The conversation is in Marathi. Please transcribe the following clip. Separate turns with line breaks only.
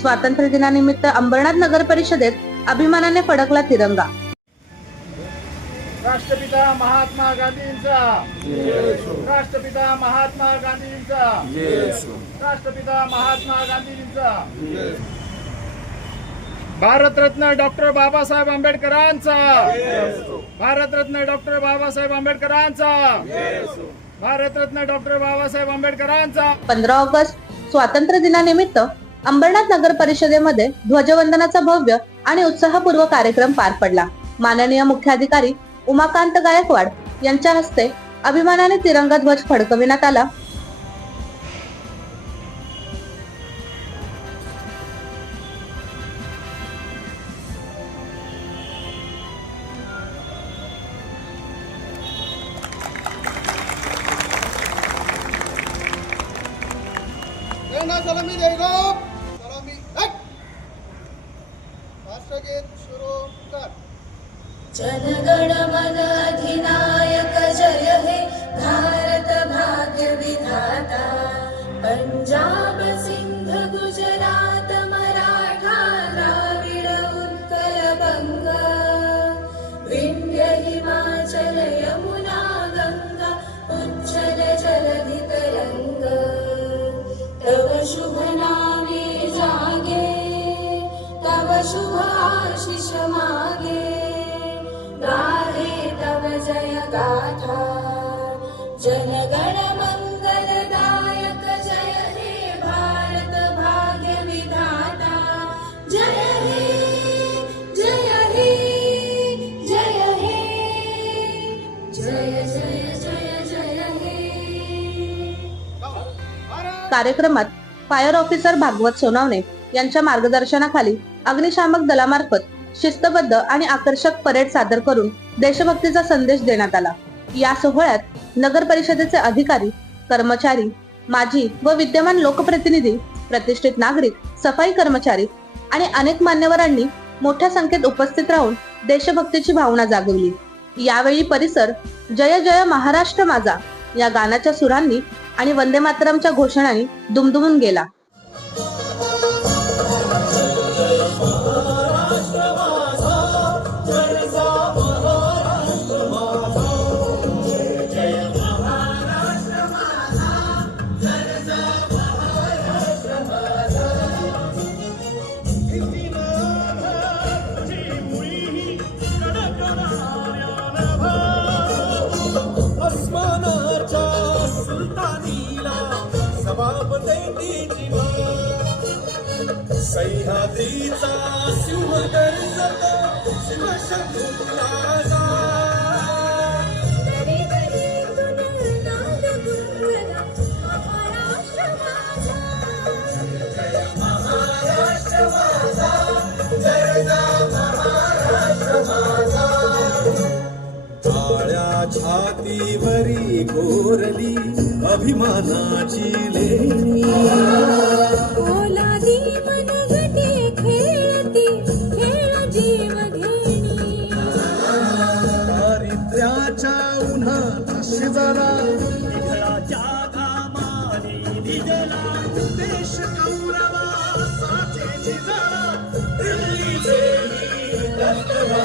स्वातंत्र्य दिनानिमित्त अंबरनाथ नगर परिषदेत अभिमानाने फडकला तिरंगा.
राष्ट्रपिता महात्मा गांधींचा. राष्ट्रपिता महात्मा गांधींचा. राष्ट्रपिता महात्मा गांधींचा. भारतरत्न डॉक्टर बाबासाहेब आंबेडकरांचा. भारतरत्न डॉक्टर बाबासाहेब आंबेडकरांचा. भारतरत्न डॉक्टर बाबासाहेब आंबेडकरांचा.
पंधरा ऑगस्ट स्वातंत्र्य दिनानिमित्त अंबरनाथ नगर परिषदेमध्ये ध्वजवंदनाचा भव्य आणि उत्साहपूर्व कार्यक्रम पार पडला. माननीय मुख्याधिकारी उमाकांत गायकवाड यांच्या हस्ते अभिमानाने तिरंगा ध्वज फडकविण्यात आला.
सलामी राष्ट्रगीत सुरू कर.
जनगण मन अधिनायक जय हे भारत भाग्य विधाता. पंजाब सिंध गुजरात मराठा द्राविड उत्कल बंग. विंध्य हिमाचल यमुना गंगा उज्जल जलधि तरंग तव शुभ नामे जागे तव शुभ आशिष मागे गाहे तव जय गाथा। जनगण मंगलदायक जय हे भारत भाग्य विधाता। जय हे जय हे जय हे। जय जय जय जय हे।
कार्यक्रमात फायर ऑफिसर भागवत सोनावणे यांच्या मार्गदर्शनाखाली अग्निशामक दलामार्फत शिस्तबद्ध आणि आकर्षक परेड सादर करून देशभक्तीचा संदेश देण्यात आला. या सोहळ्यात नगर परिषदेचे अधिकारी कर्मचारी माजी व विद्यमान लोकप्रतिनिधी प्रतिष्ठित नागरिक सफाई कर्मचारी आणि अनेक मान्यवरांनी मोठ्या संख्येत उपस्थित राहून देशभक्तीची भावना जागवली. यावेळी परिसर जय जय महाराष्ट्र माझा या गाण्याच्या सुरांनी आणि वंदे मातरमच्या घोषणांनी दुमदुमून गेला.
सह्याद्रीचा सिंह गर्जतो शिवशंभूराजा
दरी दरी
छातीवरी कोरली अभिमानाची लेणी.
ओलादी मनगटे खेळती खेळ जीव घेणी
दारिद्र्याच्या उन्हात भिजला देश कौरवासाचे झिजला दिल्लीचे लष्करा